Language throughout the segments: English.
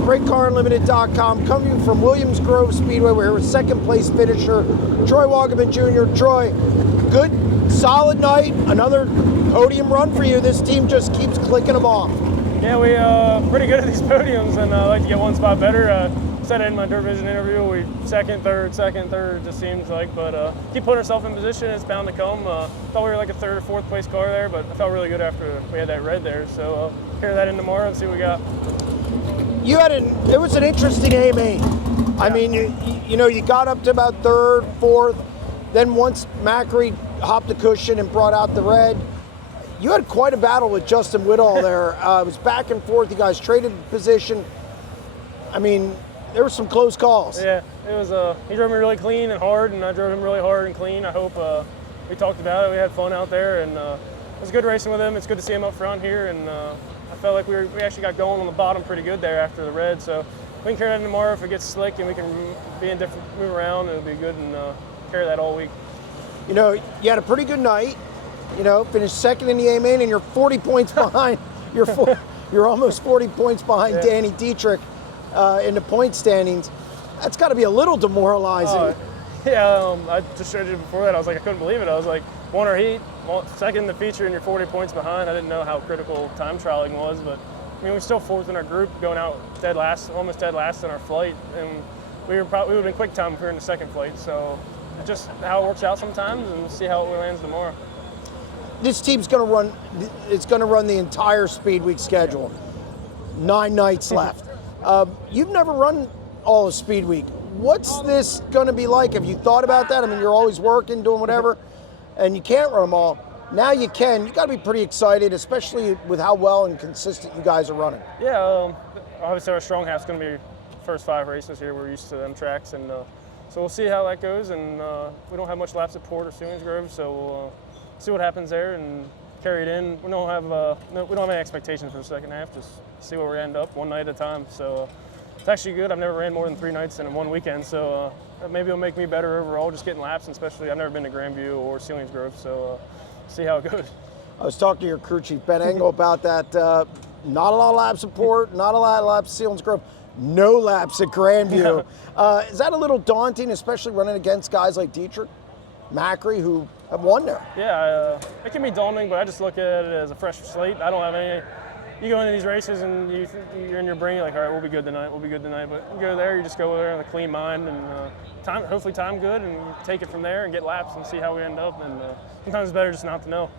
SprintCarUnlimited.com, coming from Williams Grove Speedway. We're here with second place finisher, Troy Wagaman Jr. Troy, good, solid night, another podium run for you. This team just keeps clicking them off. Yeah, we pretty good at these podiums, and I like to get one spot better. Said it in my dirt vision interview, we second, third, it just seems like, but keep putting ourselves in position, it's bound to come. Thought we were like a third or fourth place car there, but I felt really good after we had that red there, so carry that in tomorrow and see what we got. It was an interesting A-main. Yeah. I mean, you got up to about third, fourth, then once Macri hopped the cushion and brought out the red, you had quite a battle with Justin Whittall there. It was back and forth, you guys traded position. I mean, there were some close calls. Yeah, it was. He drove me really clean and hard, and I drove him really hard and clean. I hope we talked about it. We had fun out there, and it was good racing with him. It's good to see him up front here, and I felt like we actually got going on the bottom pretty good there after the red. So we can carry that tomorrow if it gets slick, and we can move around. It'll be good, and carry that all week. You had a pretty good night. Finished second in the A-main, and you're 40 points behind. You're almost 40 points behind Danny Dietrich. In the point standings. That's got to be a little demoralizing. I just showed you before that. I was like, I couldn't believe it. I was like, won our heat, second in the feature, and you're 40 points behind. I didn't know how critical time trialing was, but I mean, we're still fourth in our group, going out dead last, almost dead last in our flight, and we would have been quick time if we were in the second flight. So it's just how it works out sometimes, and we'll see how it lands tomorrow. This team's going to run. It's going to run the entire Speedweek schedule. 9 nights left. You've never run all of Speedweek. What's this going to be like? Have you thought about that? I mean, you're always working, doing whatever, and you can't run them all. Now you can. You got to be pretty excited, especially with how well and consistent you guys are running. Yeah, obviously our strong half's going to be first 5 races here. We're used to them tracks, and so we'll see how that goes. And we don't have much lap support or Williams Grove, so we'll see what happens there and carry it in. We don't have any expectations for the second half. Just see where we end up one night at a time. So it's actually good. I've never ran more than 3 nights in one weekend, so maybe it'll make me better overall, just getting laps, and especially I've never been to Grandview or Williams Grove, so see how it goes. I was talking to your crew chief, Ben Engel, about that. Not a lot of lap support, not a lot of laps at Williams Grove, no laps at Grandview. Is that a little daunting, especially running against guys like Dietrich, Macri, who have won there? Yeah, it can be daunting, but I just look at it as a fresh slate. I don't have any. You go into these races and you're in your brain, you're like, all right, we'll be good tonight. But you go there, you just go there with a clean mind and hopefully time good, and take it from there and get laps and see how we end up. And sometimes it's better just not to know.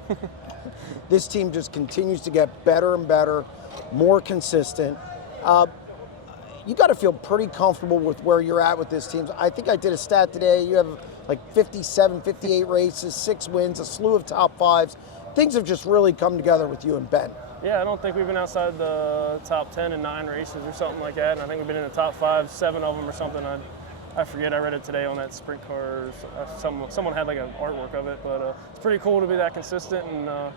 This team just continues to get better and better, more consistent. You got to feel pretty comfortable with where you're at with this team. I think I did a stat today. You have like 57, 58 races, 6 wins, a slew of top 5s. Things have just really come together with you and Ben. Yeah, I don't think we've been outside the top 10 in 9 races or something like that, and I think we've been in the top 5, 7 of them or something. I forget, I read it today on that sprint car. Someone had like an artwork of it, but it's pretty cool to be that consistent, and a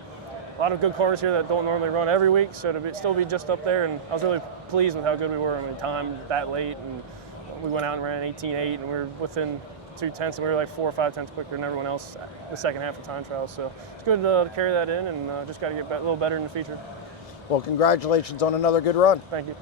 lot of good cars here that don't normally run every week, so to still be just up there, and I was really pleased with how good we were. I mean, time that late, and we went out and ran 18.8, and we were within 2 tenths, and we were like 4 or 5 tenths quicker than everyone else in the second half of time trials. So it's good to carry that in, and just got to get a little better in the feature. Well, congratulations on another good run. Thank you.